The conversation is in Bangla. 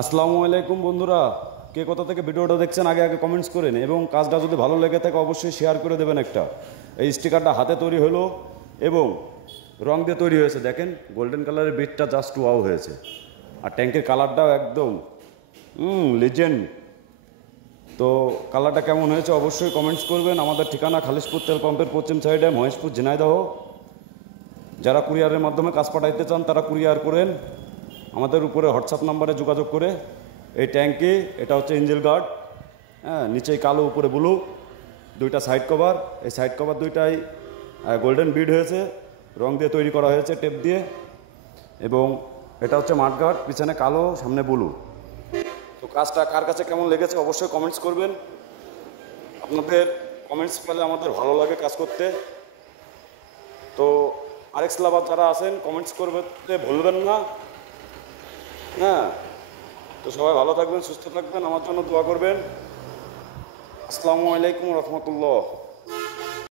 আসসালামু আলাইকুম বন্ধুরা, কে কোথা থেকে ভিডিওটা দেখছেন আগে আগে কমেন্টস করেন এবং কাজটা যদি ভালো লেগে থাকে অবশ্যই শেয়ার করে দেবেন। একটা এই স্টিকারটা হাতে তৈরি হলো এবং রং দিয়ে তৈরি হয়েছে। দেখেন গোল্ডেন কালারের বিটটা জাস্ট ওয়াও হয়েছে, আর ট্যাঙ্কের কালারটাও একদম লিজেন্ড। তো কালারটা কেমন হয়েছে অবশ্যই কমেন্টস করবেন। আমাদের ঠিকানা খালিশপুর তেল পাম্পের পশ্চিম সাইডে, মহেশপুর, ঝিনাইদহ। যারা কুরিয়ারের মাধ্যমে কাজ পাঠাইতে চান তারা কুরিয়ার করেন আমাদের উপরে হোয়াটসঅ্যাপ নাম্বারে যোগাযোগ করে। এই ট্যাঙ্কি, এটা হচ্ছে ইঞ্জিল গার্ড, হ্যাঁ, নিচেই কালো উপরে ব্লু, দুইটা সাইড কভার। এই সাইড কভার দুইটাই গোল্ডেন বিড হয়েছে, রং দিয়ে তৈরি করা হয়েছে টেপ দিয়ে। এবং এটা হচ্ছে মাঠ গার্ড, পিছনে কালো, সামনে ব্লু। তো কাজটা কার কাছে কেমন লেগেছে অবশ্যই কমেন্টস করবেন। আপনাদের কমেন্টস পেলে আমাদের ভালো লাগে কাজ করতে। তো আরেক্স লাভার যারা আছেন কমেন্টস করতে ভুলবেন না। হ্যাঁ, তো সবাই ভালো থাকবেন, সুস্থ থাকবেন, আমার জন্য দোয়া করবেন। আসসালামু আলাইকুম রহমতুল্লাহ।